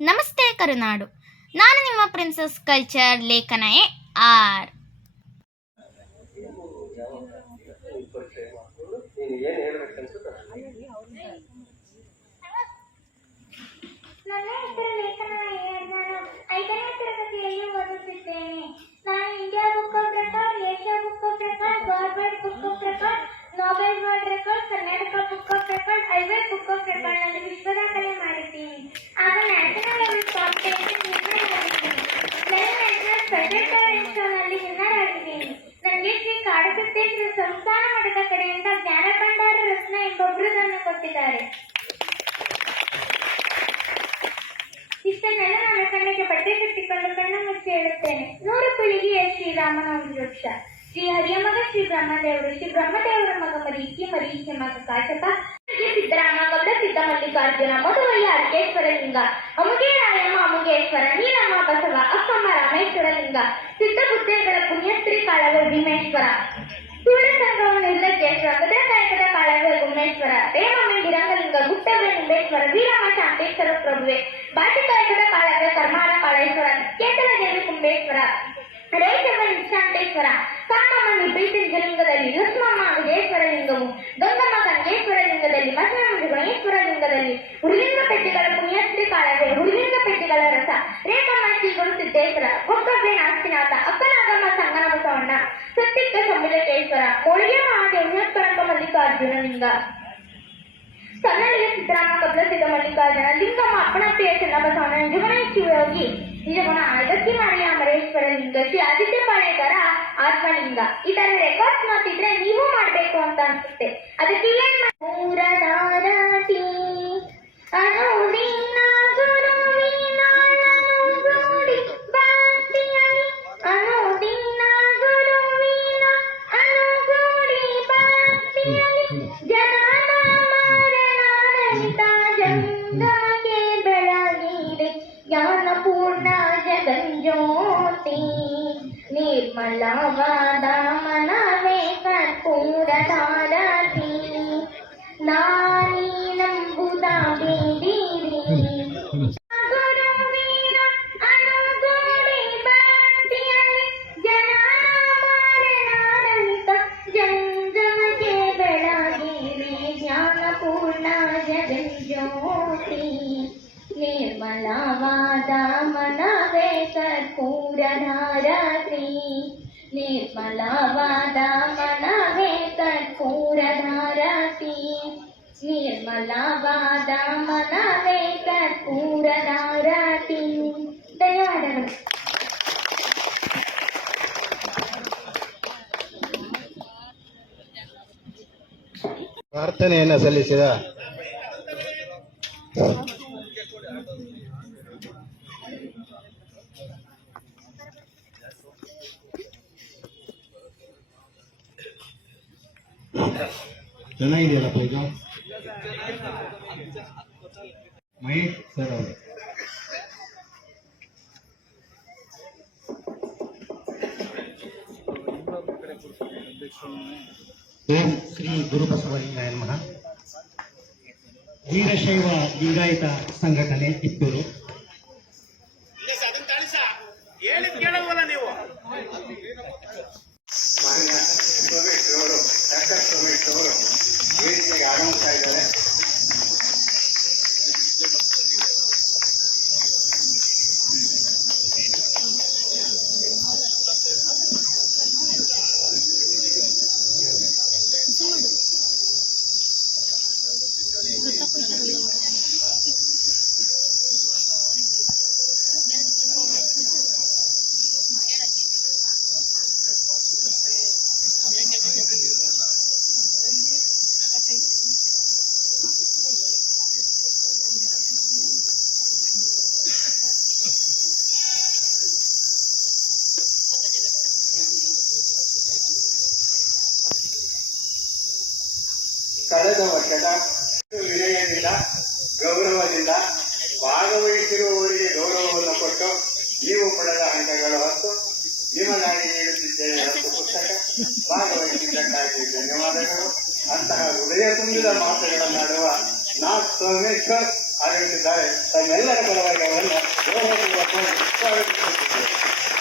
ನಮಸ್ತೆ ಕರುನಾಡು. ನಾನು ನಿಮ್ಮ ಪ್ರಿನ್ಸಸ್ ಕಲ್ಚರ್ ಲೇಖನ ಆರ್. ನನ್ನ ಹೆಸರು ಲೇಖನ ಅಯ್ಯರ್. ನಾನು 5ನೇ ತರಗತಿಯಲ್ಲಿ ಓದುತ್ತಿದ್ದೇನೆ. ನಾನು India book of record, Asia book of record, government book of record, Nobel world record, Karnataka book of record, highway book of record ನಲ್ಲಿ ವಿಶ್ವ ದಾಖಲೆ ಮಾಡಿದ್ದೀನಿ. ಆಗ ನ್ಯಾಷನಲ್ ಲೆವೆಲ್ ಕಾಂಪಿಟೇಷನ್ ವಿನ್ನರ್ ಆಗಿದ್ದೀನಿ. ನ್ಯಾಷನಲ್ ಸ್ಪರ್ಧೆಗಳ ನಲ್ಲಿ ವಿನ್ನರ್ ಆಗಿದ್ದೀನಿ. ನನಗೆ ಶ್ರೀ ಕಾಡಸಿದ್ದೇಶ್ವರ ಸಂಸ್ಥಾನ ಮಠದ ಕಡೆಯಿಂದ ಜ್ಞಾನ ಭಂಡಾರ ರತ್ನ ಎಂಬ ಬಿರುದನ್ನು ಕೊಟ್ಟಿದ್ದಾರೆ. ಇಷ್ಟನ್ನೆಲ್ಲ ನಾನು ಕಣ್ಣಿಗೆ ಬಟ್ಟೆ ಕಟ್ಟಿಕೊಂಡು ಕಣ್ಣು ಮುಚ್ಚಿ ಹೇಳುತ್ತೇನೆ. 100 ಪೀಳಿಗೆಯ ಶ್ರೀರಾಮನವಮಿ ವೃಕ್ಷ. ಶ್ರೀ ಹರಿಯ ಮಗ ಶ್ರೀ ಬ್ರಹ್ಮದೇವರು, ಶ್ರೀ ಬ್ರಹ್ಮದೇವರ ಮಗ ಮರೀಚಿ ಮಗ ಕಾಶಪ, ಸಿದ್ದರಾಮ ಗೌಡ, ಸಿದ್ಧ ಮಲ್ಲಿಕಾರ್ಜುನ, ಮಧುವಯ್ಯ ಅರ್ಕೇಶ್ವರ ಲಿಂಗ, ಅಮುಗೆ ರಾಯಮ್ಮ ಅಮುಗೇಶ್ವರ, ನೀಲಮ್ಮ ಬಸವ, ಅಕ್ಕಮ್ಮ ರಾಮೇಶ್ವರ ಲಿಂಗ, ಸಿದ್ಧ ಬುದ್ಧೇಗಳ ಪುಣ್ಯಶ್ರೀ ಕಾಳಗ ಭೀಮೇಶ್ವರ, ಸುಳ್ಳ ಸಂಗಮ ನಿರ್ಲಜ್ಜೇಶ್ವರ, ಗದಕಾಯಕದ ಕಾಳಗ ಗುಮ್ಮೇಶ್ವರ, ರೇಮಮ್ಮೆ ಗಿರಂಗಲಿಂಗ, ಗುಟ್ಟವ್ರ ನಿಂಬೇಶ್ವರ, ವೀರಮ್ಮ ಶಾಂತೇಶ್ವರ ಪ್ರಭುವೆ, ಬಾಟಿಕಾಯಕದ ಕಾಳಗ ಕರ್ಮಾರ ಕಾಳೇಶ್ವರ, ಕೇತಲ ದೇವಿ ಕುಂಬೇಶ್ವರ, ರೇಷಮ್ಮ ನಿಶಾಂತೇಶ್ವರ, ಕಾಮಮ್ಮ ನಿರ್ಭೀತಿಲಿಂಗದಲ್ಲಿ, ಲಕ್ಷ್ಮಮ್ಮ ವಿಜಯೇಶ್ವರ ಲಿಂಗವು, ಗಂಗಮ್ಮ ಗಂಗೇಶ್ವರ ಲಿಂಗದಲ್ಲಿ, ಮಸನಮ್ಮ ಗಣೇಶ್ವರ ಲಿಂಗದಲ್ಲಿ, ಹುಲಿಂಗ ಪೆಟ್ಟಿಗಳ ಪುಣ್ಯಶ್ರೀ ಕಾಳಗೆ, ಹುಲಿಂಗ ಪೆಟ್ಟಿಗಳ ರಸ, ರೇಖಮ್ಮ ಶ್ರೀ ಗುರು ಸಿದ್ದೇಶ್ವರ, ಗೊಬ್ಬೆ ನಾಸ್ತಿನಾಥ, ಅಕ್ಕನಾಗಮ್ಮ ಸಂಗನ ಬಸವಣ್ಣ, ಸತ್ಯಕ್ಕ ಸಂಬಿಲಕೇಶ್ವರ, ಕೋಳಿಗೆ ಮಹಾದೇವ್ಯತ್ಕರಂಗ ಮಲ್ಲಿಕಾರ್ಜುನ ಲಿಂಗ, ಸನ್ನಡಿಗೆ ಸಿದ್ದರಾಮ ಕಬ್ಲ ಸಿದ್ಧ ಮಲ್ಲಿಕಾರ್ಜುನ, ಲಿಂಗಮ್ಮ ಅಪ್ಪಣಪ್ರಿಯ ಚನ್ನಬಸವಣ್ಣ, ನಿಜಮನ ಶಿವಯೋಗಿ, ನಿಜಮನ ಅಗತ್ಯ ಮಾರಿಯ ಅಮರೇಶ್ವರ ಲಿಂಗ, ಶ್ರೀ ಆದಿತ್ಯ ಪಾಳೇಕರ ಆತ್ಮಲಿಂಗ. ಈ ತರ ರೆಕಾರ್ಡ್ಸ್ ನೋಡ್ತಿದ್ರೆ ನೀವು ಮಾಡ್ಬೇಕು ಅಂತ ಅನ್ಸುತ್ತೆ. ಅದಕ್ಕೆ ಏನ್ ಪೂರದಾರತಿ ಅನುದಿನ ಗುರುವಿನ ಅನುಗೂಡಿ ಭಕ್ತಿಯಲಿ, ಅನುದಿನ ಗುರುವಿನ ಅನುಗೂಡಿ ಭಕ್ತಿಯಲಿ, ಜನನ ಮರಣರಹಿತ ಜಂಗಮಕ್ಕೆ ಬೆಳಗಿದೆ ಜ್ಞಾನಪೂರ್ಣ ಜಗಜ್ಯೋತಿ, ನಿರ್ಮಲವಾದ ಮನವೇ ಕರ್ಪೂರಧಾರತಿ, ನಾನೀ ನಂಬುದ ಬೇಡಿರಿ, ಗುರುವಿನ ಅನುಗೂಡಿ ಭಕ್ತಿಯಲಿ, ಜನನ ಮರಣರಹಿತ ಜಂಗಮಕ್ಕೆ ಬೆಳಗಿರೆ ಜ್ಞಾನಪೂರ್ಣ ಜಗಜ್ಯೋತಿ, ನಿರ್ಮಲವಾದ ಮನವೇ ಕರ್ಪೂರಧಾರತಿ, ನಿರ್ಮಲವಾದ ಮನವೇ ಕರ್ಪೂರಧಾರತಿ, ನಿರ್ಮಲವಾದ ಮನವೇ ಕರ್ಪೂರಧಾರತಿ. ಧನ್ಯವಾದಗಳು. ಪ್ರಾರ್ಥನೆಯನ್ನು ಸಲ್ಲಿಸಿದ ಚೆನ್ನಾಗಿದೆಯಲ್ಲಪ್ಪ ಈಗ ಮಹೇಶ್ ಸರ್ ಅವರು. ಓಂ ಶ್ರೀ ಗುರುಬಸವಲಿಂಗಾಯ ನಮಃ. ವೀರಶೈವ ಲಿಂಗಾಯತ ಸಂಘಟನೆ ಕಿತ್ತೂರು. ಕಳೆದ ವರ್ಷದ ವಿನಯದಿಂದ ಗೌರವದಿಂದ ಭಾಗವಹಿಸಿರುವವರಿಗೆ ಗೌರವವನ್ನು ಕೊಟ್ಟು ನೀವು ಪಡೆದ ಅಂಕಗಳು 10, ನಿಮ್ಮ ನಾಡಿ ನೀಡುತ್ತಿದ್ದೇನೆ 10 ಪುಸ್ತಕ. ಭಾಗವಹಿಸಿದ್ದಕ್ಕಾಗಿ ಧನ್ಯವಾದಗಳು. ಅಂತಹ ಹೃದಯ ತುಂಬಿದ ಮಾತುಗಳನ್ನಾಡುವ ನಾಥ್ ಸೋಮೇಶ್ವರ್ ಆಗಮಿಸಿದ್ದಾರೆ. ತಮ್ಮೆಲ್ಲರ ಪರವಾಗಿ ಅವರನ್ನು ಗೌರವಪೂರ್ವಕವಾಗಿ ಸ್ವಾಗತಿಸುತ್ತೇವೆ.